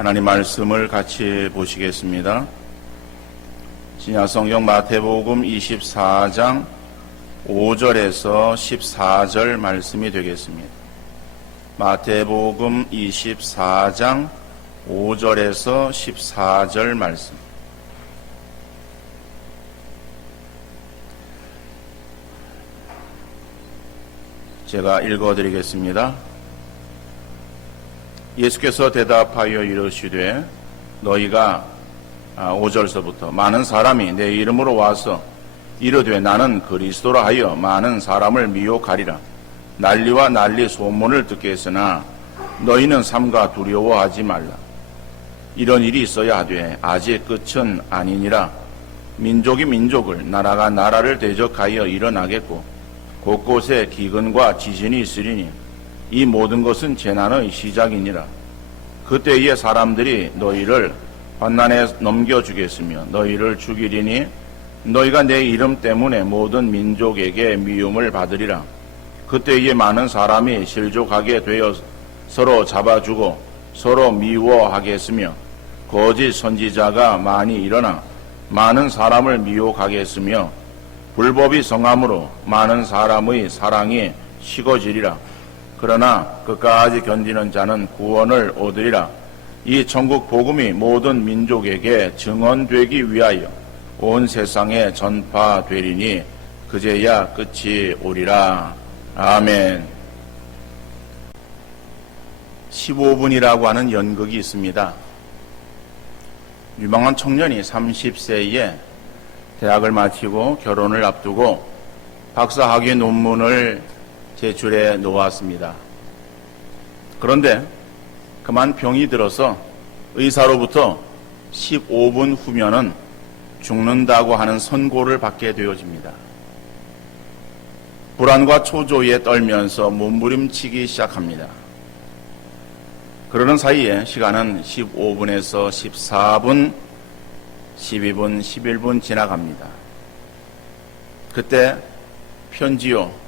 하나님 말씀을 같이 보시겠습니다. 신약성경 마태복음 24장 5절에서 14절 말씀이 되겠습니다. 마태복음 24장 5절에서 14절 말씀. 제가 읽어드리겠습니다. 예수께서 대답하여 이르시되 너희가 5절서부터 많은 사람이 내 이름으로 와서 이르되 나는 그리스도라 하여 많은 사람을 미혹하리라. 난리와 난리 소문을 듣게 했으나 너희는 삼가 두려워하지 말라. 이런 일이 있어야 하되 아직 끝은 아니니라. 민족이 민족을 나라가 나라를 대적하여 일어나겠고 곳곳에 기근과 지진이 있으리니 이 모든 것은 재난의 시작이니라. 그때에 사람들이 너희를 환난에 넘겨주겠으며 너희를 죽이리니 너희가 내 이름 때문에 모든 민족에게 미움을 받으리라. 그때에 많은 사람이 실족하게 되어 서로 잡아주고 서로 미워하겠으며 거짓 선지자가 많이 일어나 많은 사람을 미혹하겠으며 불법이 성함으로 많은 사람의 사랑이 식어지리라. 그러나 끝까지 견디는 자는 구원을 얻으리라. 이 천국 복음이 모든 민족에게 증언되기 위하여 온 세상에 전파되리니 그제야 끝이 오리라. 아멘. 15분이라고 하는 연극이 있습니다. 유망한 청년이 30세에 대학을 마치고 결혼을 앞두고 박사학위 논문을 제출해 놓았습니다. 그런데 그만 병이 들어서 의사로부터 15분 후면은 죽는다고 하는 선고를 받게 되어집니다. 불안과 초조에 떨면서 몸부림치기 시작합니다. 그러는 사이에 시간은 15분에서 14분, 12분, 11분 지나갑니다. 그때 편지요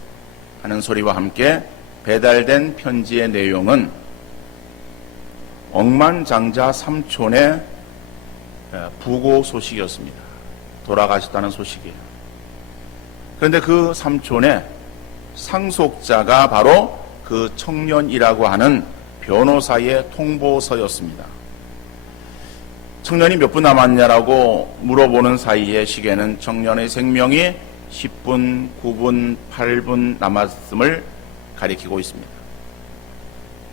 하는 소리와 함께 배달된 편지의 내용은 억만장자 삼촌의 부고 소식이었습니다. 돌아가셨다는 소식이에요. 그런데 그 삼촌의 상속자가 바로 그 청년이라고 하는 변호사의 통보서였습니다. 청년이 몇 분 남았냐라고 물어보는 사이에 시계는 청년의 생명이 10분, 9분, 8분 남았음을 가리키고 있습니다.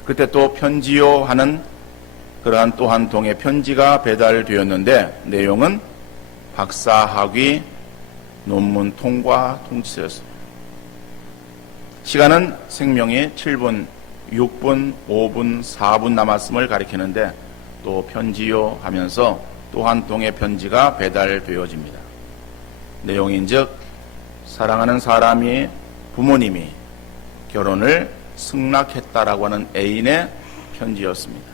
그때 또 편지요 하는 그러한 또 한 통의 편지가 배달되었는데 내용은 박사학위 논문 통과 통지서였습니다. 시간은 생명이 7분, 6분, 5분, 4분 남았음을 가리키는데 또 편지요 하면서 또 한 통의 편지가 배달되어집니다. 내용인즉 사랑하는 사람이 부모님이 결혼을 승낙했다라고 하는 애인의 편지였습니다.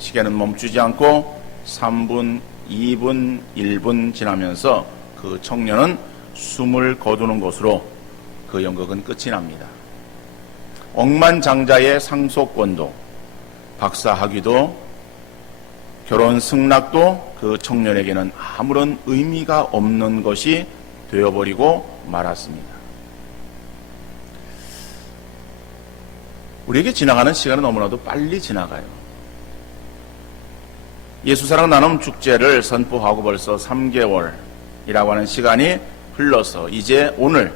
시계는 멈추지 않고 3분, 2분, 1분 지나면서 그 청년은 숨을 거두는 것으로 그 연극은 끝이 납니다. 억만장자의 상속권도 박사학위도 결혼 승낙도 그 청년에게는 아무런 의미가 없는 것이 되어버리고 말았습니다. 우리에게 지나가는 시간은 너무나도 빨리 지나가요. 예수사랑 나눔 축제를 선포하고 벌써 3개월이라고 하는 시간이 흘러서 이제 오늘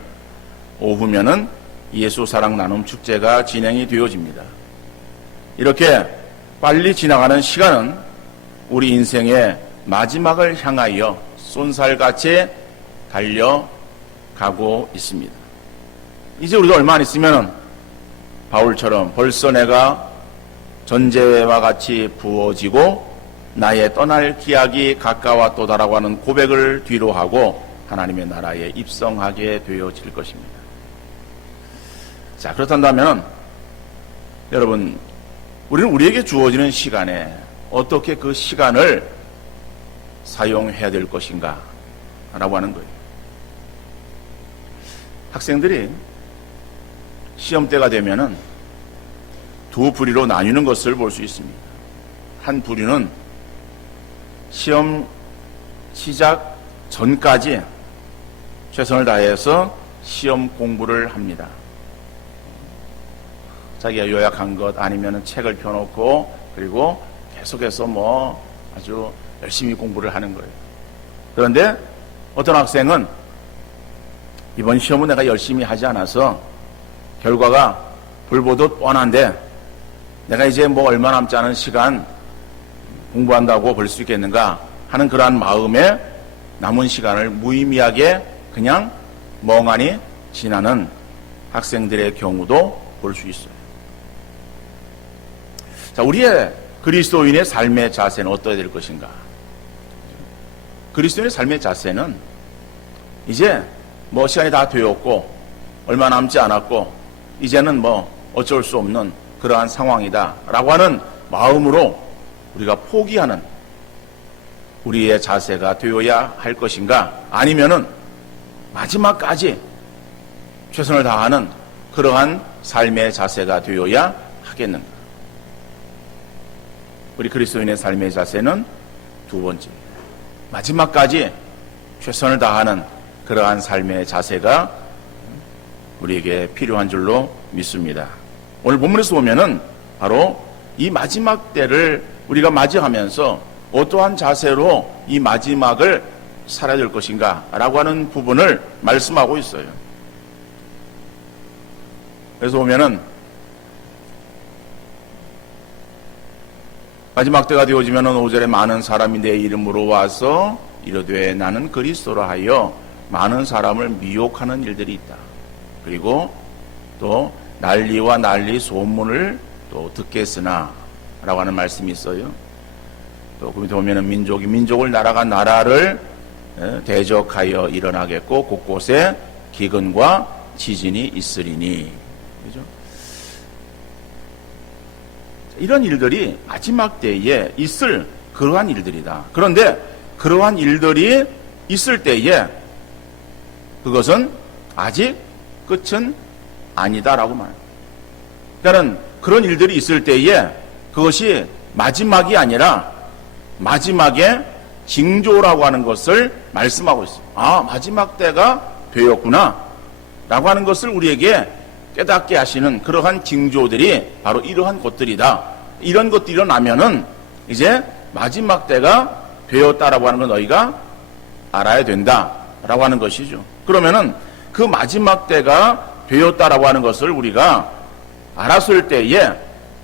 오후면은 예수사랑 나눔 축제가 진행이 되어집니다. 이렇게 빨리 지나가는 시간은 우리 인생의 마지막을 향하여 쏜살같이 달려가고 있습니다. 이제 우리가 얼마 안 있으면 바울처럼 벌써 내가 전제와 같이 부어지고 나의 떠날 기약이 가까웠도다라고 하는 고백을 뒤로 하고 하나님의 나라에 입성하게 되어질 것입니다. 자, 그렇다면 여러분, 우리는 우리에게 주어지는 시간에 어떻게 그 시간을 사용해야 될 것인가 라고 하는 거예요. 학생들이 시험 때가 되면은 두 부리로 나뉘는 것을 볼 수 있습니다. 한 부류는 시험 시작 전까지 최선을 다해서 시험 공부를 합니다. 자기가 요약한 것 아니면 책을 펴놓고 그리고 계속해서 아주 열심히 공부를 하는 거예요. 그런데 어떤 학생은 이번 시험은 내가 열심히 하지 않아서 결과가 불보듯 뻔한데 내가 이제 얼마 남지 않은 시간 공부한다고 볼 수 있겠는가 하는 그러한 마음에 남은 시간을 무의미하게 그냥 멍하니 지나는 학생들의 경우도 볼 수 있어요. 자, 우리의 그리스도인의 삶의 자세는 어떠해야 될 것인가? 그리스도인의 삶의 자세는 이제 시간이 다 되었고 얼마 남지 않았고 이제는 어쩔 수 없는 그러한 상황이다 라고 하는 마음으로 우리가 포기하는 우리의 자세가 되어야 할 것인가? 아니면은 마지막까지 최선을 다하는 그러한 삶의 자세가 되어야 하겠는가? 우리 그리스도인의 삶의 자세는 두 번째, 마지막까지 최선을 다하는 그러한 삶의 자세가 우리에게 필요한 줄로 믿습니다. 오늘 본문에서 보면은 바로 이 마지막 때를 우리가 맞이하면서 어떠한 자세로 이 마지막을 살아야 될 것인가 라고 하는 부분을 말씀하고 있어요. 그래서 보면은 마지막 때가 되어지면은 5절에 많은 사람이 내 이름으로 와서 이르되 나는 그리스도라 하여 많은 사람을 미혹하는 일들이 있다. 그리고 또 난리와 난리 소문을 또 듣겠으나 라고 하는 말씀이 있어요. 또 그 밑에 보면은 민족이 민족을 나라가 나라를 대적하여 일어나겠고 곳곳에 기근과 지진이 있으리니. 그죠? 이런 일들이 마지막 때에 있을 그러한 일들이다. 그런데 그러한 일들이 있을 때에 그것은 아직 끝은 아니다라고 말합니다. 그러니까 그런 일들이 있을 때에 그것이 마지막이 아니라 마지막의 징조라고 하는 것을 말씀하고 있어요. 아, 마지막 때가 되었구나 라고 하는 것을 우리에게 깨닫게 하시는 그러한 징조들이 바로 이러한 것들이다. 이런 것들이 일어나면은 이제 마지막 때가 되었다라고 하는 걸 너희가 알아야 된다라고 하는 것이죠. 그러면은 그 마지막 때가 되었다라고 하는 것을 우리가 알았을 때에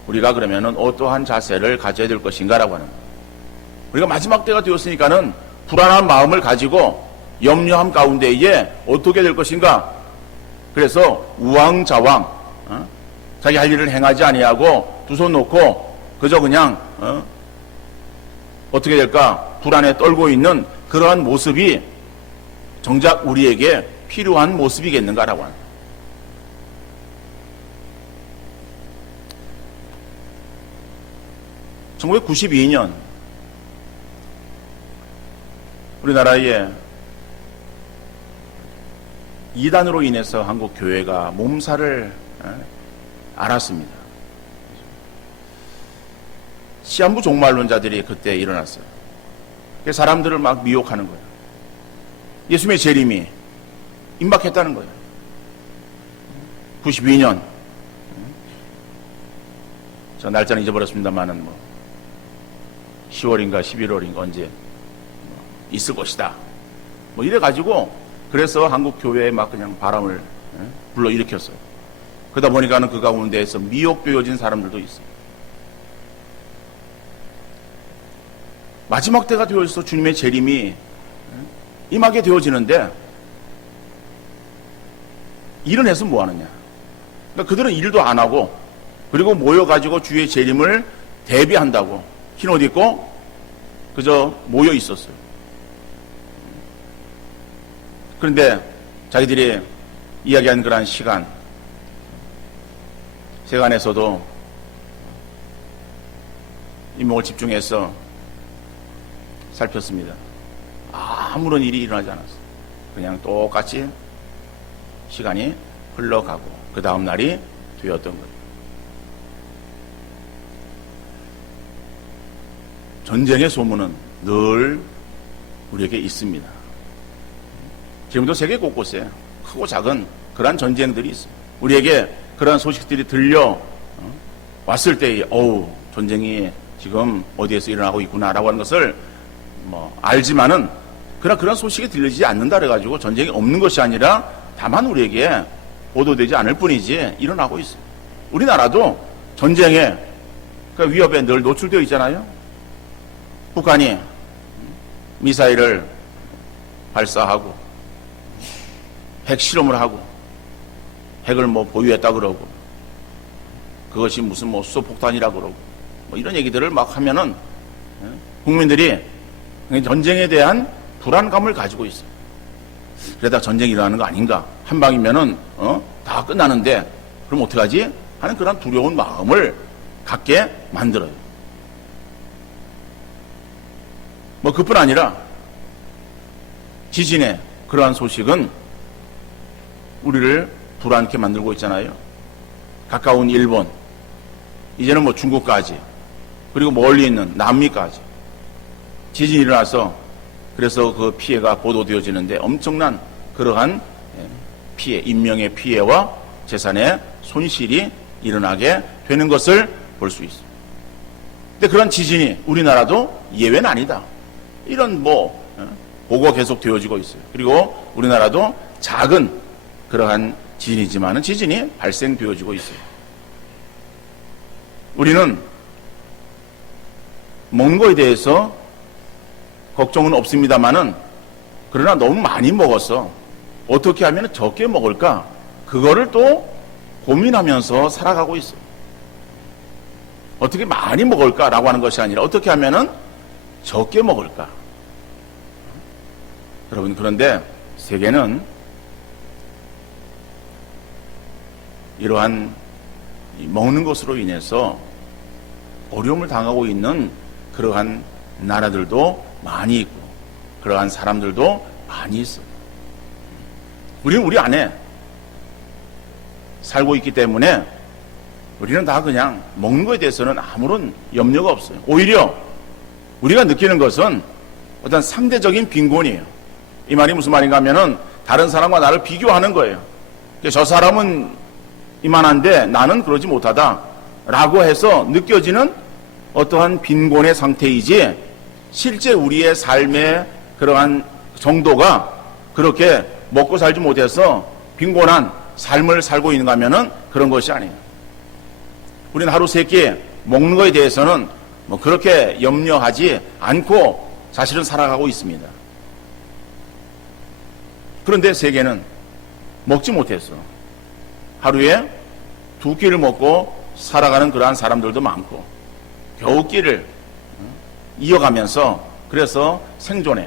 우리가 그러면은 어떠한 자세를 가져야 될 것인가라고 하는 거예요. 우리가 마지막 때가 되었으니까는 불안한 마음을 가지고 염려함 가운데에 어떻게 될 것인가? 그래서 우왕좌왕 자기 할 일을 행하지 아니하고 두 손 놓고 그저 그냥 어떻게 될까 불안에 떨고 있는 그러한 모습이 정작 우리에게 필요한 모습이겠는가라고 하는 거예요. 1992년 우리나라에 이단으로 인해서 한국 교회가 몸살을 앓았습니다. 시한부 종말론자들이 그때 일어났어요. 사람들을 막 미혹하는 거예요. 예수님의 재림이 임박했다는 거예요. 92년 저 날짜는 잊어버렸습니다만은 10월인가 11월인가 언제 있을 것이다. 이래가지고 그래서 한국 교회에 막 그냥 바람을 불러 일으켰어요. 그러다 보니까는 그 가운데에서 미혹되어진 사람들도 있어요. 마지막 때가 되어서 주님의 재림이 임하게 되어지는데 일은 해서 뭐 하느냐. 그러니까 그들은 일도 안 하고 그리고 모여가지고 주의 재림을 대비한다고 흰 옷 입고 그저 모여 있었어요. 그런데 자기들이 이야기한 그러한 세간에서도 이목을 집중해서 살폈습니다. 아무런 일이 일어나지 않았어요. 그냥 똑같이 시간이 흘러가고 그 다음 날이 되었던 거예요. 전쟁의 소문은 늘 우리에게 있습니다. 지금도 세계 곳곳에 크고 작은 그러한 전쟁들이 있어요. 우리에게 그러한 소식들이 들려 왔을 때에 전쟁이 지금 어디에서 일어나고 있구나라고 하는 것을 알지만은 그런 소식이 들리지 않는다 그래가지고 전쟁이 없는 것이 아니라 다만 우리에게 보도되지 않을 뿐이지 일어나고 있어요. 우리나라도 전쟁에 그 위협에 늘 노출되어 있잖아요. 북한이 미사일을 발사하고 핵실험을 하고 핵을 보유했다 그러고 그것이 무슨 수소폭탄이라 그러고 이런 얘기들을 막 하면은 국민들이 전쟁에 대한 불안감을 가지고 있어요. 그러다 전쟁이 일어나는 거 아닌가? 한 방이면은 다 끝나는데 그럼 어떡하지? 하는 그런 두려운 마음을 갖게 만들어요. 그뿐 아니라 지진의 그러한 소식은 우리를 불안케 만들고 있잖아요. 가까운 일본, 이제는 중국까지, 그리고 멀리 있는 남미까지 지진이 일어나서 그래서 그 피해가 보도되어지는데 엄청난 그러한 피해, 인명의 피해와 재산의 손실이 일어나게 되는 것을 볼 수 있습니다. 근데 그런 지진이 우리나라도 예외는 아니다. 이런 보고가 계속 되어지고 있어요. 그리고 우리나라도 작은 그러한 지진이지만은 지진이 발생되어지고 있어요. 우리는 먹는 거에 대해서 걱정은 없습니다만은 그러나 너무 많이 먹어서 어떻게 하면 적게 먹을까? 그거를 또 고민하면서 살아가고 있어요. 어떻게 많이 먹을까라고 하는 것이 아니라 어떻게 하면은 적게 먹을까? 여러분, 그런데 세계는 이러한 먹는 것으로 인해서 어려움을 당하고 있는 그러한 나라들도 많이 있고 그러한 사람들도 많이 있어요. 우리는 우리 안에 살고 있기 때문에 우리는 다 그냥 먹는 것에 대해서는 아무런 염려가 없어요. 오히려 우리가 느끼는 것은 어떤 상대적인 빈곤이에요. 이 말이 무슨 말인가 하면은 다른 사람과 나를 비교하는 거예요. 저 사람은 이만한데 나는 그러지 못하다 라고 해서 느껴지는 어떠한 빈곤의 상태이지 실제 우리의 삶의 그러한 정도가 그렇게 먹고 살지 못해서 빈곤한 삶을 살고 있는가 하면은 그런 것이 아니에요. 우리는 하루 세 끼 먹는 것에 대해서는 그렇게 염려하지 않고 사실은 살아가고 있습니다. 그런데 세계는 먹지 못해서 하루에 두 끼를 먹고 살아가는 그러한 사람들도 많고 겨우 끼를 이어가면서 그래서 생존에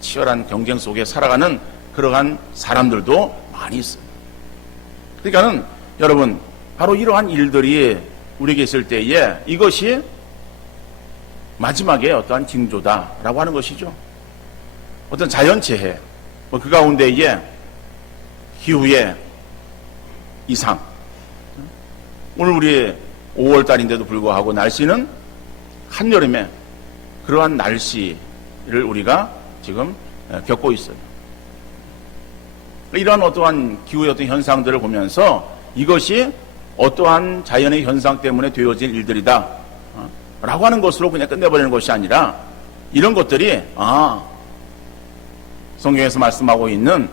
치열한 경쟁 속에 살아가는 그러한 사람들도 많이 있어요. 그러니까는 여러분 바로 이러한 일들이 우리에게 있을 때에 이것이 마지막에 어떠한 징조다라고 하는 것이죠. 어떤 자연재해, 그 가운데에 기후의 이상. 오늘 우리 5월달인데도 불구하고 날씨는 한여름에 그러한 날씨를 우리가 지금 겪고 있어요. 이러한 어떠한 기후의 어떤 현상들을 보면서 이것이 어떠한 자연의 현상 때문에 되어진 일들이다 라고 하는 것으로 그냥 끝내버리는 것이 아니라 이런 것들이 성경에서 말씀하고 있는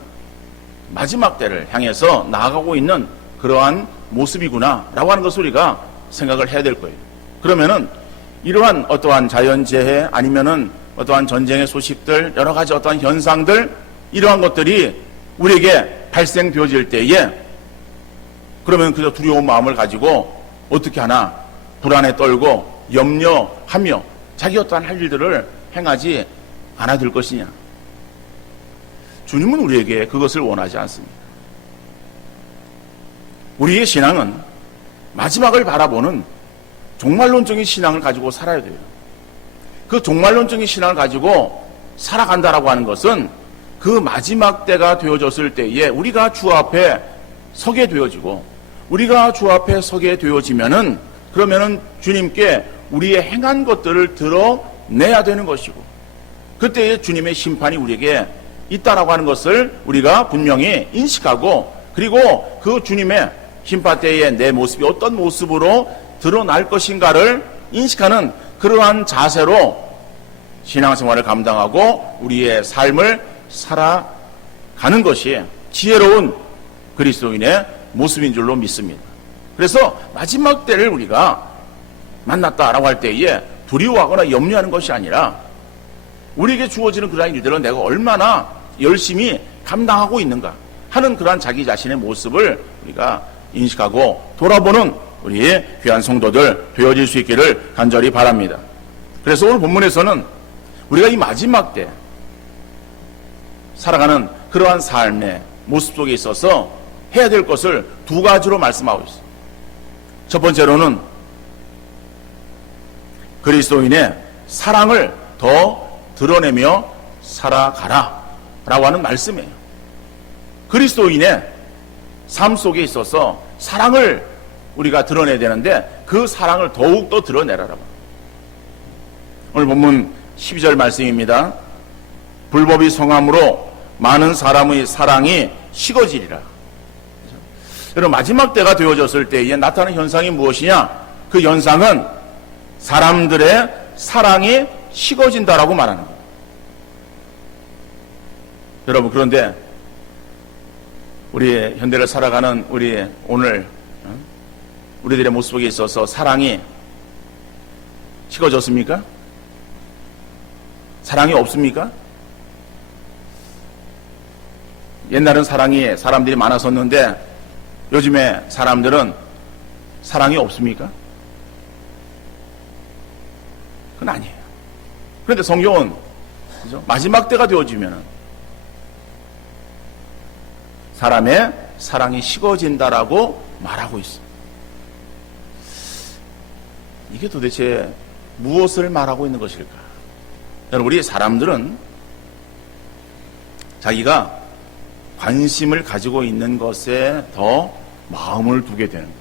마지막 때를 향해서 나아가고 있는 그러한 모습이구나 라고 하는 것을 우리가 생각을 해야 될 거예요. 그러면은 이러한 어떠한 자연재해 아니면은 어떠한 전쟁의 소식들 여러 가지 어떠한 현상들 이러한 것들이 우리에게 발생되어질 때에 그러면 그저 두려운 마음을 가지고 어떻게 하나 불안에 떨고 염려하며 자기 어떠한 할 일들을 행하지 않아야 될 것이냐. 주님은 우리에게 그것을 원하지 않습니다. 우리의 신앙은 마지막을 바라보는 종말론적인 신앙을 가지고 살아야 돼요. 그 종말론적인 신앙을 가지고 살아간다라고 하는 것은 그 마지막 때가 되어졌을 때에 우리가 주 앞에 서게 되어지고 우리가 주 앞에 서게 되어지면은 그러면은 주님께 우리의 행한 것들을 드러내야 되는 것이고, 그때의 주님의 심판이 우리에게 있다라고 하는 것을 우리가 분명히 인식하고, 그리고 그 주님의 심판 때에 내 모습이 어떤 모습으로 드러날 것인가를 인식하는 그러한 자세로 신앙생활을 감당하고 우리의 삶을 살아가는 것이 지혜로운 그리스도인의 모습인 줄로 믿습니다. 그래서 마지막 때를 우리가 만났다라고 할 때에 두려워하거나 염려하는 것이 아니라 우리에게 주어지는 그러한 일들은 내가 얼마나 열심히 감당하고 있는가 하는 그러한 자기 자신의 모습을 우리가 인식하고 돌아보는 우리 귀한 성도들 되어질 수 있기를 간절히 바랍니다. 그래서 오늘 본문에서는 우리가 이 마지막 때 살아가는 그러한 삶의 모습 속에 있어서 해야 될 것을 두 가지로 말씀하고 있습니다. 첫 번째로는 그리스도인의 사랑을 더 드러내며 살아가라 라고 하는 말씀이에요. 그리스도인의 삶 속에 있어서 사랑을 우리가 드러내야 되는데 그 사랑을 더욱더 드러내라라. 오늘 본문 12절 말씀입니다. 불법이 성함으로 많은 사람의 사랑이 식어지리라. 여러분, 마지막 때가 되어졌을 때에 나타나는 현상이 무엇이냐? 그 현상은 사람들의 사랑이 식어진다라고 말하는 겁니다. 여러분, 그런데 우리 현대를 살아가는 우리 오늘 우리들의 모습 속에 있어서 사랑이 식어졌습니까? 사랑이 없습니까? 옛날은 사람들이 많았었는데 요즘에 사람들은 사랑이 없습니까? 그건 아니에요. 그런데 성경은 그죠? 마지막 때가 되어지면 사람의 사랑이 식어진다라고 말하고 있습니다. 이게 도대체 무엇을 말하고 있는 것일까? 여러분, 우리 사람들은 자기가 관심을 가지고 있는 것에 더 마음을 두게 되는 거예요.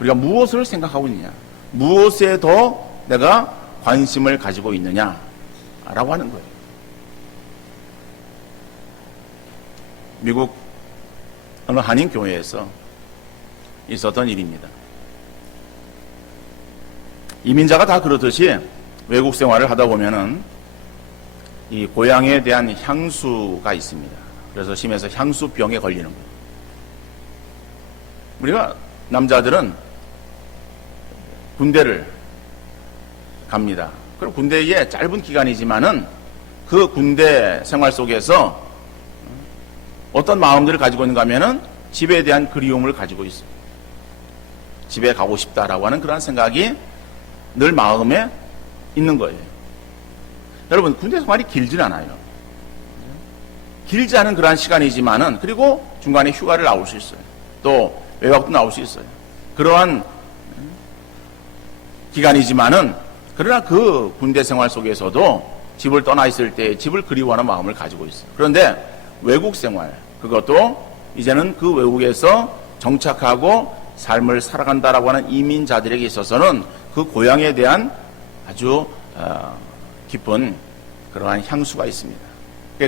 우리가 무엇을 생각하고 있느냐, 무엇에 더 내가 관심을 가지고 있느냐라고 하는 거예요. 미국 어느 한인교회에서 있었던 일입니다. 이민자가 다 그렇듯이 외국 생활을 하다 보면은 이 고향에 대한 향수가 있습니다. 그래서 심해서 향수병에 걸리는 거예요. 우리가 남자들은 군대를 갑니다. 그리고 군대에 짧은 기간이지만은 그 군대 생활 속에서 어떤 마음들을 가지고 있는가 하면은 집에 대한 그리움을 가지고 있어요. 집에 가고 싶다라고 하는 그런 생각이 늘 마음에 있는 거예요. 여러분, 군대 생활이 길진 않아요. 길지 않은 그러한 시간이지만은, 그리고 중간에 휴가를 나올 수 있어요. 또 외박도 나올 수 있어요. 그러한 기간이지만은, 그러나 그 군대 생활 속에서도 집을 떠나 있을 때 집을 그리워하는 마음을 가지고 있어요. 그런데 외국 생활, 그것도 이제는 그 외국에서 정착하고 삶을 살아간다라고 하는 이민자들에게 있어서는 그 고향에 대한 아주 깊은 그러한 향수가 있습니다.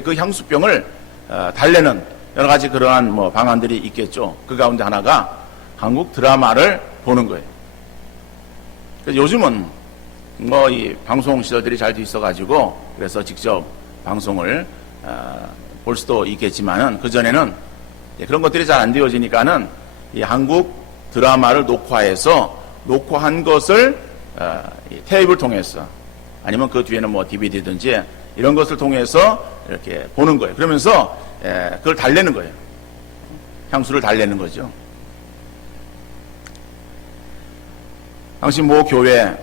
그 향수병을 달래는 여러 가지 그러한 방안들이 있겠죠. 그 가운데 하나가 한국 드라마를 보는 거예요. 요즘은 이 방송 시설들이 잘 돼 있어가지고 그래서 직접 방송을 볼 수도 있겠지만은 그 전에는 그런 것들이 잘 안 되어지니까는 이 한국 드라마를 녹화한 것을 테이프를 통해서 아니면 그 뒤에는 DVD든지 이런 것을 통해서 이렇게 보는 거예요. 그러면서 그걸 달래는 거예요. 향수를 달래는 거죠. 당시 모 교회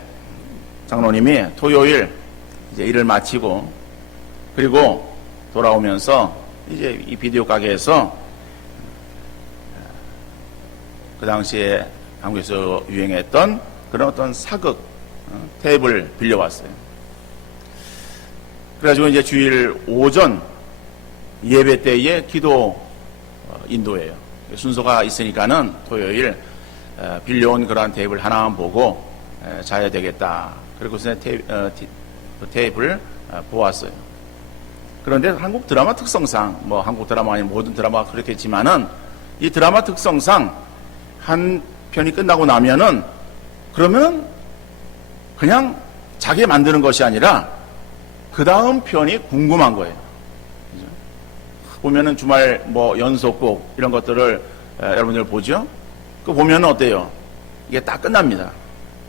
장로님이 토요일 이제 일을 마치고 그리고 돌아오면서 이제 이 비디오 가게에서 그 당시에 한국에서 유행했던 그런 어떤 사극 테이프를 빌려왔어요. 그래가지고 이제 주일 오전 예배 때에 기도 인도예요. 순서가 있으니까는 토요일 빌려온 그러한 테이프를 하나만 보고 자야 되겠다. 그리고 테이프를 보았어요. 그런데 한국 드라마 특성상, 뭐 한국 드라마 아닌 모든 드라마가 그렇겠지만은 이 드라마 특성상 한 편이 끝나고 나면은 그러면은 그냥 자기 만드는 것이 아니라 그 다음 편이 궁금한 거예요. 그죠? 보면은 주말 뭐 연속곡 이런 것들을 여러분들 보죠? 그 보면은 어때요? 이게 딱 끝납니다.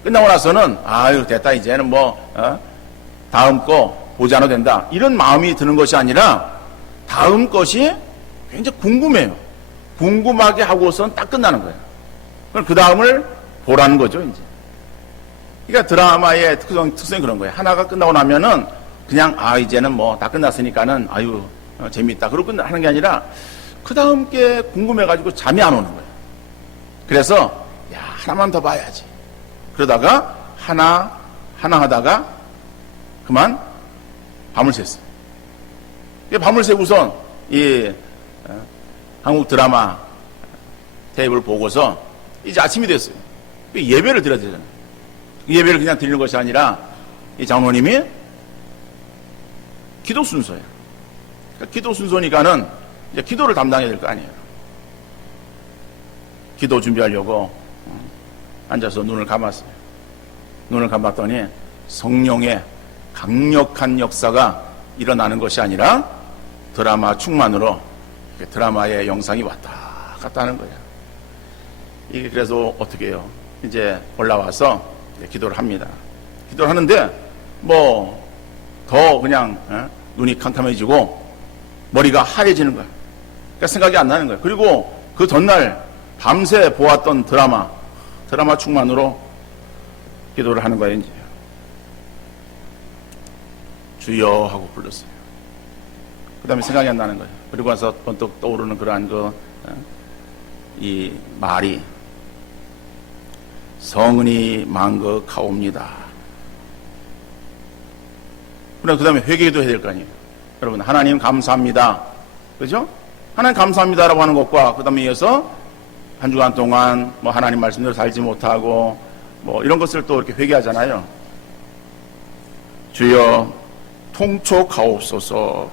끝나고 나서는 아유 됐다 이제는 뭐 다음 거 보지 않아도 된다 이런 마음이 드는 것이 아니라 다음 것이 굉장히 궁금해요. 궁금하게 하고선 딱 끝나는 거예요. 그럼 그 다음을 보라는 거죠 이제. 그러니까 드라마의 특성이 그런 거예요. 하나가 끝나고 나면은 그냥 이제는 뭐 다 끝났으니까는 아유 재밌다 그러고 하는 게 아니라 그 다음 게 궁금해가지고 잠이 안 오는 거예요. 그래서 야 하나만 더 봐야지. 그러다가 하나 하다가 그만 밤을 샜어요. 밤을 새고선 이 한국 드라마 테이프를 보고서 이제 아침이 됐어요. 예배를 드려야 되잖아요. 예배를 그냥 드리는 것이 아니라 이 장로님이 기도 순서예요. 그러니까 기도 순서니까는 이제 기도를 담당해야 될 거 아니에요. 기도 준비하려고 앉아서 눈을 감았어요. 눈을 감았더니 성령의 강력한 역사가 일어나는 것이 아니라 드라마 충만으로 드라마의 영상이 왔다 갔다 하는 거예요. 이게 그래서 어떻게 해요? 이제 올라와서 기도를 합니다. 기도를 하는데 뭐 더 그냥 눈이 캄캄해지고 머리가 하얘지는 거예요. 그러니까 생각이 안 나는 거예요. 그리고 그 전날 밤새 보았던 드라마 충만으로 기도를 하는 거예요. 이제 주여 하고 불렀어요. 그 다음에 생각이 안 나는 거예요. 그리고 와서 번뜩 떠오르는 그러한 이 말이 성은이 만극하옵니다. 그 다음에 회개도 해야 될 거 아니에요. 여러분 하나님 감사합니다. 그죠? 하나님 감사합니다라고 하는 것과 그 다음에 이어서 한 주간 동안 뭐 하나님 말씀대로 살지 못하고 뭐 이런 것을 또 이렇게 회개하잖아요. 주여 통촉하옵소서.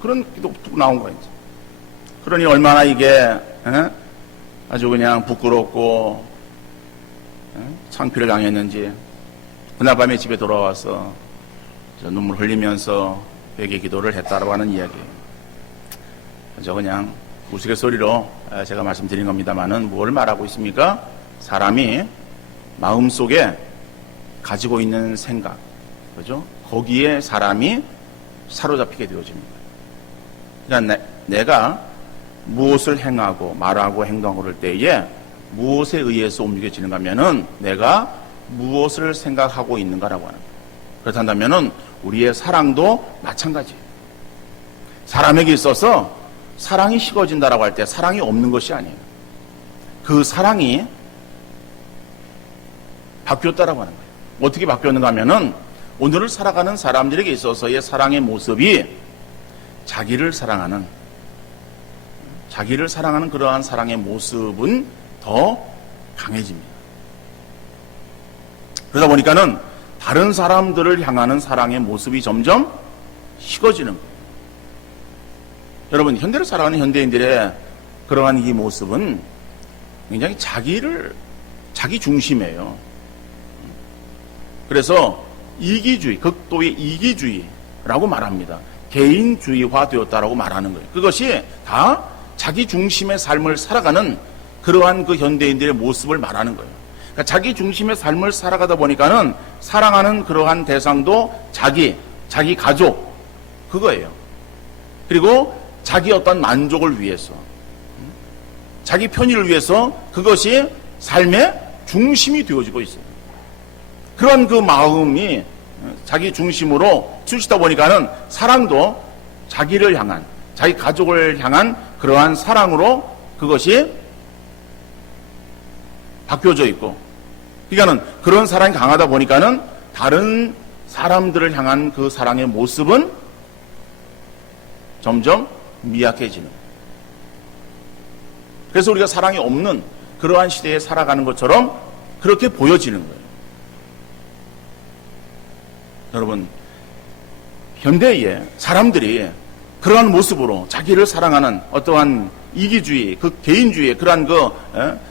그런 기도 나온 거예요. 그러니 얼마나 이게 아주 그냥 부끄럽고 창피를 당했는지 그날 밤에 집에 돌아와서 눈물 흘리면서 회개 기도를 했다라고 하는 이야기예요. 저 그냥 우스갯소리로 제가 말씀드린 겁니다만은 뭘 말하고 있습니까? 사람이 마음속에 가지고 있는 생각, 그죠? 거기에 사람이 사로잡히게 되어집니다. 그러니까 내가 무엇을 행하고 말하고 행동하고 그럴 때에 무엇에 의해서 움직여지는가 하면은 내가 무엇을 생각하고 있는가라고 하는 거예요. 그렇다면은 우리의 사랑도 마찬가지예요. 사람에게 있어서 사랑이 식어진다라고 할 때 사랑이 없는 것이 아니에요. 그 사랑이 바뀌었다라고 하는 거예요. 어떻게 바뀌었는가 하면은 오늘을 살아가는 사람들에게 있어서의 사랑의 모습이 자기를 사랑하는 그러한 사랑의 모습은 더 강해집니다. 그러다 보니까는 다른 사람들을 향하는 사랑의 모습이 점점 식어지는 거예요. 여러분, 현대를 살아가는 현대인들의 그러한 이 모습은 굉장히 자기 중심이에요. 그래서 이기주의, 극도의 이기주의라고 말합니다. 개인주의화 되었다라고 말하는 거예요. 그것이 다 자기 중심의 삶을 살아가는 그러한 그 현대인들의 모습을 말하는 거예요. 그러니까 자기 중심의 삶을 살아가다 보니까는 사랑하는 그러한 대상도 자기 가족, 그거예요. 그리고 자기 어떤 만족을 위해서, 자기 편의를 위해서 그것이 삶의 중심이 되어지고 있어요. 그런 그 마음이 자기 중심으로 치우치다 보니까는 사랑도 자기를 향한, 자기 가족을 향한 그러한 사랑으로 그것이 바뀌어져 있고, 그러니까는 그런 사랑이 강하다 보니까는 다른 사람들을 향한 그 사랑의 모습은 점점 미약해지는. 그래서 우리가 사랑이 없는 그러한 시대에 살아가는 것처럼 그렇게 보여지는 거예요. 여러분, 현대의 사람들이 그러한 모습으로 자기를 사랑하는 어떠한 이기주의, 그 개인주의, 그러한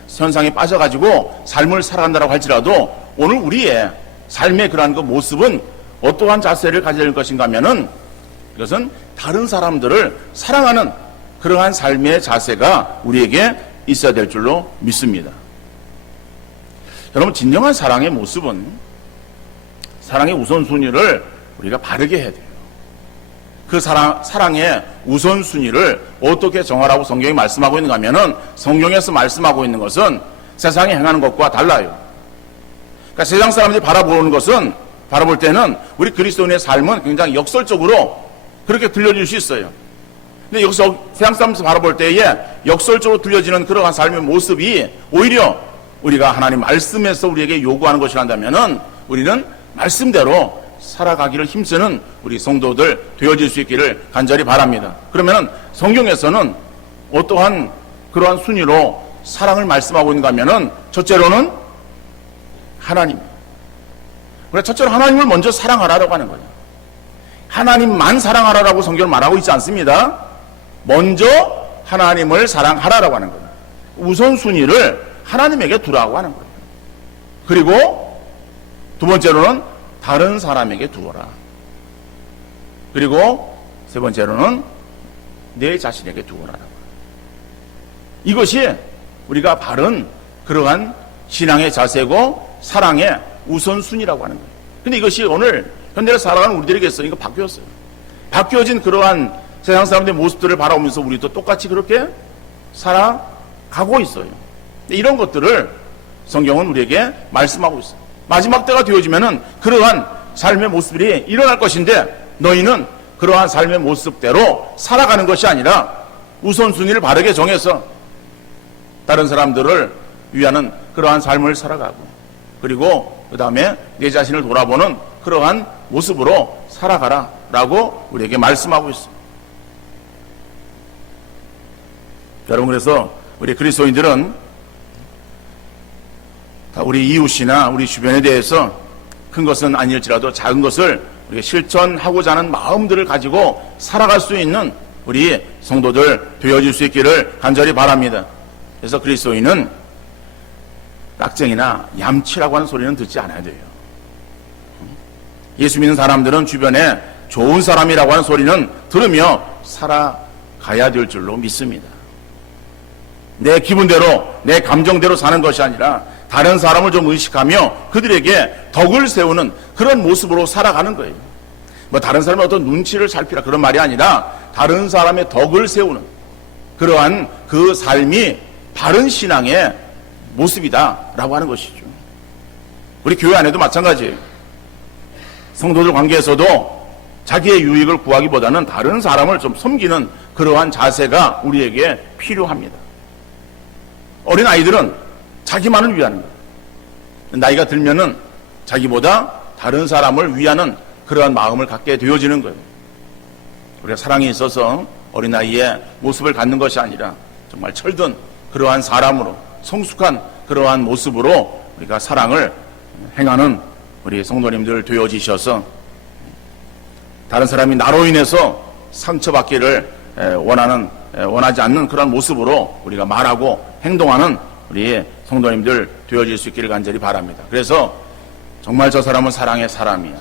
현상에 빠져가지고 삶을 살아간다고 할지라도 오늘 우리의 삶의 그러한 그 모습은 어떠한 자세를 가져야 될 것인가 하면은 이것은 다른 사람들을 사랑하는 그러한 삶의 자세가 우리에게 있어야 될 줄로 믿습니다. 여러분, 진정한 사랑의 모습은 사랑의 우선순위를 우리가 바르게 해야 돼요. 그 사랑의 우선순위를 어떻게 정하라고 성경이 말씀하고 있는가 하면은 성경에서 말씀하고 있는 것은 세상에 행하는 것과 달라요. 그러니까 세상 사람들이 바라볼 때는 우리 그리스도인의 삶은 굉장히 역설적으로 그렇게 들려질 수 있어요. 근데 여기서 세상 사람들이 바라볼 때에 역설적으로 들려지는 그러한 삶의 모습이 오히려 우리가 하나님 말씀에서 우리에게 요구하는 것이란다면은 우리는 말씀대로 살아가기를 힘쓰는 우리 성도들 되어질 수 있기를 간절히 바랍니다. 그러면은 성경에서는 어떠한 그러한 순위로 사랑을 말씀하고 있는가 하면은 첫째로는 하나님. 그래, 첫째로 하나님을 먼저 사랑하라고 하는 거예요. 하나님만 사랑하라고 성경은 말하고 있지 않습니다. 먼저 하나님을 사랑하라고 하는 거예요. 우선순위를 하나님에게 두라고 하는 거예요. 그리고 두 번째로는 다른 사람에게 두어라. 그리고 세 번째로는 내 자신에게 두어라. 이것이 우리가 바른 그러한 신앙의 자세고 사랑의 우선순위라고 하는 거예요. 근데 이것이 오늘 현대를 살아가는 우리들에게서 이거 바뀌었어요. 바뀌어진 그러한 세상 사람들의 모습들을 바라보면서 우리도 똑같이 그렇게 살아가고 있어요. 이런 것들을 성경은 우리에게 말씀하고 있어요. 마지막 때가 되어지면은 그러한 삶의 모습들이 일어날 것인데 너희는 그러한 삶의 모습대로 살아가는 것이 아니라 우선순위를 바르게 정해서 다른 사람들을 위하는 그러한 삶을 살아가고 그리고 그 다음에 내 자신을 돌아보는 그러한 모습으로 살아가라 라고 우리에게 말씀하고 있습니다. 여러분, 그래서 우리 그리스도인들은 우리 이웃이나 우리 주변에 대해서 큰 것은 아닐지라도 작은 것을 우리가 실천하고자 하는 마음들을 가지고 살아갈 수 있는 우리 성도들 되어질 수 있기를 간절히 바랍니다. 그래서 그리스도인은 깍쟁이나 얌치라고 하는 소리는 듣지 않아야 돼요. 예수 믿는 사람들은 주변에 좋은 사람이라고 하는 소리는 들으며 살아가야 될 줄로 믿습니다. 내 기분대로 내 감정대로 사는 것이 아니라 다른 사람을 좀 의식하며 그들에게 덕을 세우는 그런 모습으로 살아가는 거예요. 뭐 다른 사람의 어떤 눈치를 살피라 그런 말이 아니라 다른 사람의 덕을 세우는 그러한 그 삶이 바른 신앙의 모습이다라고 하는 것이죠. 우리 교회 안에도 마찬가지예요. 성도들 관계에서도 자기의 유익을 구하기보다는 다른 사람을 좀 섬기는 그러한 자세가 우리에게 필요합니다. 어린 아이들은 자기만을 위하는 거예요. 나이가 들면은 자기보다 다른 사람을 위하는 그러한 마음을 갖게 되어지는 거예요. 우리가 사랑에 있어서 어린아이의 모습을 갖는 것이 아니라 정말 철든 그러한 사람으로 성숙한 그러한 모습으로 우리가 사랑을 행하는 우리 성도님들 되어지셔서 다른 사람이 나로 인해서 상처받기를 원하지 않는 그런 모습으로 우리가 말하고 행동하는 우리 성도님들 되어질 수 있기를 간절히 바랍니다. 그래서 정말 저 사람은 사랑의 사람이야.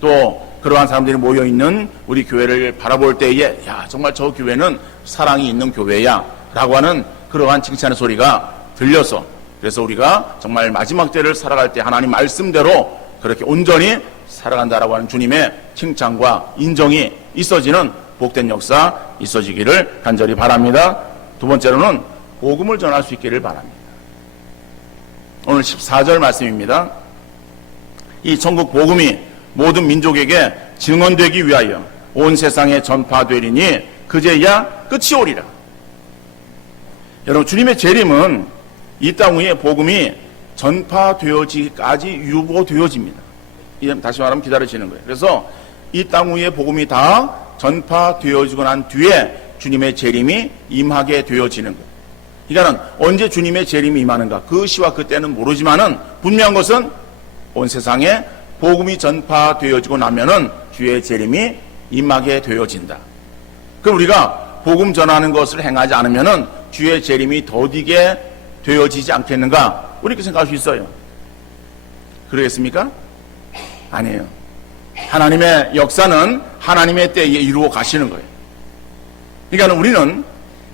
또 그러한 사람들이 모여있는 우리 교회를 바라볼 때에 야, 정말 저 교회는 사랑이 있는 교회야 라고 하는 그러한 칭찬의 소리가 들려서 그래서 우리가 정말 마지막 때를 살아갈 때 하나님 말씀대로 그렇게 온전히 살아간다라고 하는 주님의 칭찬과 인정이 있어지는 복된 역사 있어지기를 간절히 바랍니다. 두 번째로는 복음을 전할 수 있기를 바랍니다. 오늘 14절 말씀입니다. 이 천국 복음이 모든 민족에게 증언되기 위하여 온 세상에 전파되리니 그제야 끝이 오리라. 여러분, 주님의 재림은 이 땅 위에 복음이 전파되어지기까지 유보되어집니다. 다시 말하면 기다려지는 거예요. 그래서 이 땅 위에 복음이 다 전파되어지고 난 뒤에 주님의 재림이 임하게 되어지는 거예요. 그러니까 언제 주님의 재림이 임하는가 그 시와 그때는 모르지만은 분명한 것은 온 세상에 복음이 전파되어지고 나면은 주의 재림이 임하게 되어진다. 그럼 우리가 복음 전하는 것을 행하지 않으면은 주의 재림이 더디게 되어지지 않겠는가? 우리 그렇게 생각할 수 있어요. 그러겠습니까? 아니에요. 하나님의 역사는 하나님의 때에 이루어 가시는 거예요. 그러니까 우리는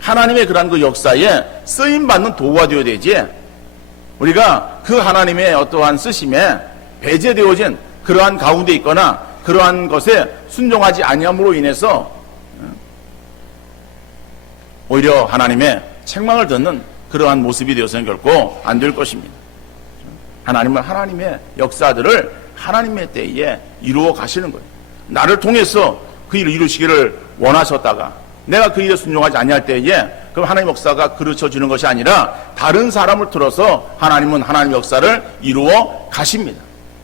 하나님의 그러한 그 역사에 쓰임받는 도구가 되어야 되지, 우리가 그 하나님의 어떠한 쓰심에 배제되어진 그러한 가운데 있거나 그러한 것에 순종하지 아니함으로 인해서 오히려 하나님의 책망을 듣는 그러한 모습이 되어서는 결코 안 될 것입니다. 하나님은 하나님의 역사들을 하나님의 때에 이루어 가시는 거예요. 나를 통해서 그 일을 이루시기를 원하셨다가 내가 그 일에 순종하지 아니할 때에 그럼 하나님 역사가 그르쳐 주는 것이 아니라 다른 사람을 틀어서 하나님은 하나님 역사를 이루어 가십니다.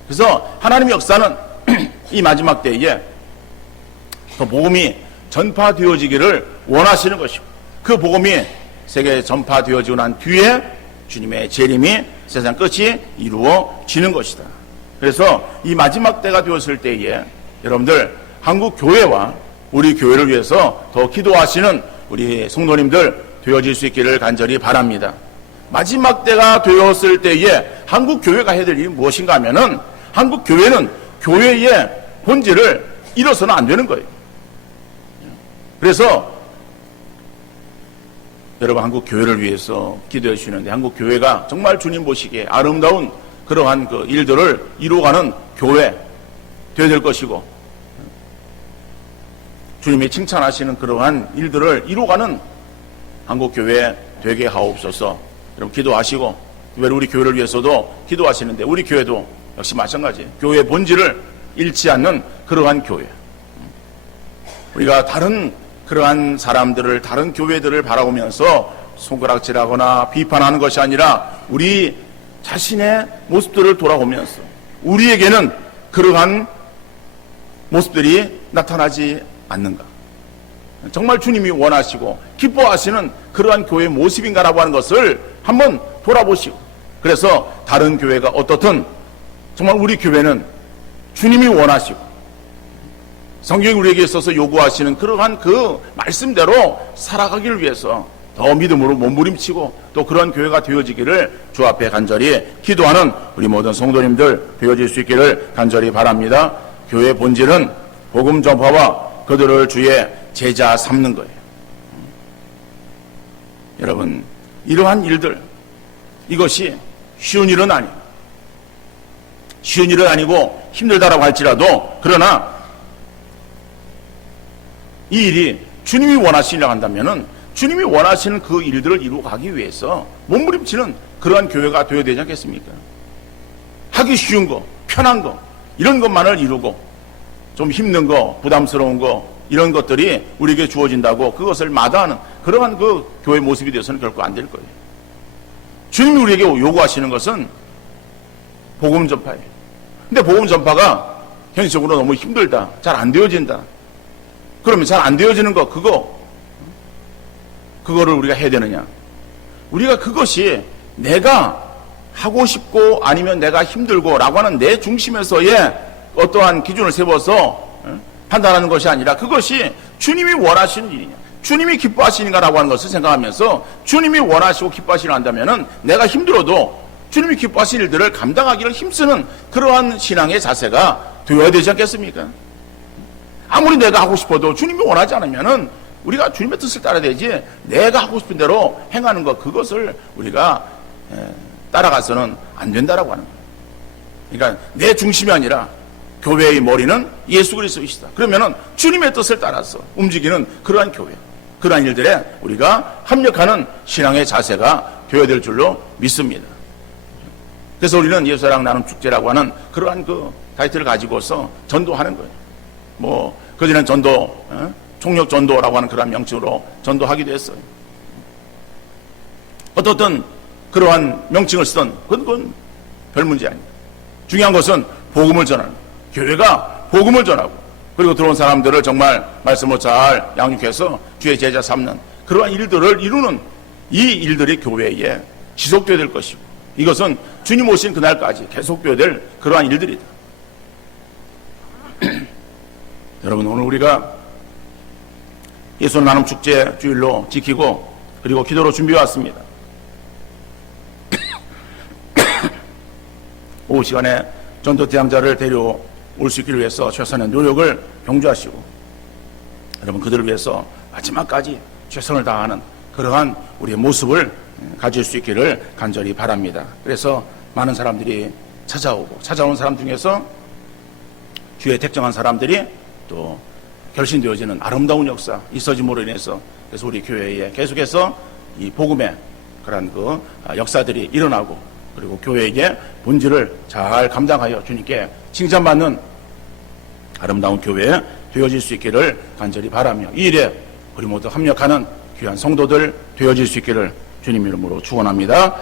그래서 하나님 역사는 이 마지막 때에 그 복음이 전파되어지기를 원하시는 것이고, 그 복음이 세계에 전파되어지고 난 뒤에 주님의 재림이 세상 끝이 이루어지는 것이다. 그래서 이 마지막 때가 되었을 때에 여러분들 한국 교회와 우리 교회를 위해서 더 기도하시는 우리 성도님들 되어질 수 있기를 간절히 바랍니다. 마지막 때가 되었을 때에 한국 교회가 해야 될 일이 무엇인가 하면은 한국 교회는 교회의 본질을 잃어서는 안 되는 거예요. 그래서 여러분 한국 교회를 위해서 기도해 주시는데, 한국 교회가 정말 주님 보시기에 아름다운 그러한 그 일들을 이루어가는 교회 되어야 될 것이고, 주님이 칭찬하시는 그러한 일들을 이루어가는 한국 교회 되게 하옵소서. 여러분 기도하시고, 특별히 우리 교회를 위해서도 기도하시는데, 우리 교회도 역시 마찬가지 교회의 본질을 잃지 않는 그러한 교회. 우리가 다른 그러한 사람들을, 다른 교회들을 바라보면서 손가락질하거나 비판하는 것이 아니라 우리 자신의 모습들을 돌아보면서 우리에게는 그러한 모습들이 나타나지 않는가, 정말 주님이 원하시고 기뻐하시는 그러한 교회의 모습인가라고 하는 것을 한번 돌아보시고, 그래서 다른 교회가 어떻든 정말 우리 교회는 주님이 원하시고 성경이 우리에게 있어서 요구하시는 그러한 그 말씀대로 살아가기를 위해서 더 믿음으로 몸부림치고 또 그런 교회가 되어지기를 주 앞에 간절히 기도하는 우리 모든 성도님들 되어질 수 있기를 간절히 바랍니다. 교회의 본질은 복음 전파와 그들을 주의 제자 삼는 거예요. 여러분, 이러한 일들, 이것이 쉬운 일은 아니에요. 쉬운 일은 아니고 힘들다라고 할지라도, 그러나 이 일이 주님이 원하시려고 한다면은 주님이 원하시는 그 일들을 이루어가기 위해서 몸부림치는 그러한 교회가 되어야 되지 않겠습니까? 하기 쉬운 거, 편한 거, 이런 것만을 이루고 좀 힘든 거, 부담스러운 거, 이런 것들이 우리에게 주어진다고 그것을 마다하는 그러한 그 교회 모습이 되어서는 결코 안 될 거예요. 주님이 우리에게 요구하시는 것은 복음 전파예요. 근데 복음 전파가 현실적으로 너무 힘들다, 잘 안 되어진다, 그러면 잘 안 되어지는 거, 그거를 우리가 해야 되느냐? 우리가 그것이 내가 하고 싶고 아니면 내가 힘들고 라고 하는 내 중심에서의 어떠한 기준을 세워서 판단하는 것이 아니라 그것이 주님이 원하시는 일이냐, 주님이 기뻐하시는가라고 하는 것을 생각하면서 주님이 원하시고 기뻐하시려 한다면은 내가 힘들어도 주님이 기뻐하시는 일들을 감당하기를 힘쓰는 그러한 신앙의 자세가 되어야 되지 않겠습니까? 아무리 내가 하고 싶어도 주님이 원하지 않으면은 우리가 주님의 뜻을 따라야 되지, 내가 하고 싶은 대로 행하는 것, 그것을 우리가 따라가서는 안 된다라고 하는 거예요. 그러니까 내 중심이 아니라 교회의 머리는 예수 그리스도이시다. 그러면은 주님의 뜻을 따라서 움직이는 그러한 교회, 그러한 일들에 우리가 합력하는 신앙의 자세가 되어야 될 줄로 믿습니다. 그래서 우리는 예수사랑 나눔 축제라고 하는 그러한 그 타이틀을 가지고서 전도하는 거예요. 그전에는 전도, 총력 전도라고 하는 그런 명칭으로 전도하기도 했어요. 어떻든 그러한 명칭을 쓰던 그건 별 문제 아닙니다. 중요한 것은 복음을 전하는, 교회가 복음을 전하고 그리고 들어온 사람들을 정말 말씀으로 잘 양육해서 주의 제자 삼는 그러한 일들을 이루는 이 일들이 교회에 지속되어야 될 것이고 이것은 주님 오신 그날까지 계속되어야 될 그러한 일들이다. 여러분, 오늘 우리가 예수는 나눔 축제 주일로 지키고 그리고 기도로 준비해 왔습니다. 오후 시간에 전도대항자를 데려올 수 있기를 위해서 최선의 노력을 경주하시고 여러분, 그들을 위해서 마지막까지 최선을 다하는 그러한 우리의 모습을 가질 수 있기를 간절히 바랍니다. 그래서 많은 사람들이 찾아온 사람 중에서 주의 택정한 사람들이 또 결신되어지는 아름다운 역사 있어짐으로 인해서 그래서 우리 교회에 계속해서 이 복음의 그런 그 역사들이 일어나고 그리고 교회의 본질을 잘 감당하여 주님께 칭찬받는 아름다운 교회 되어질 수 있기를 간절히 바라며 이 일에 우리 모두 합력하는 귀한 성도들 되어질 수 있기를 주님 이름으로 축원합니다.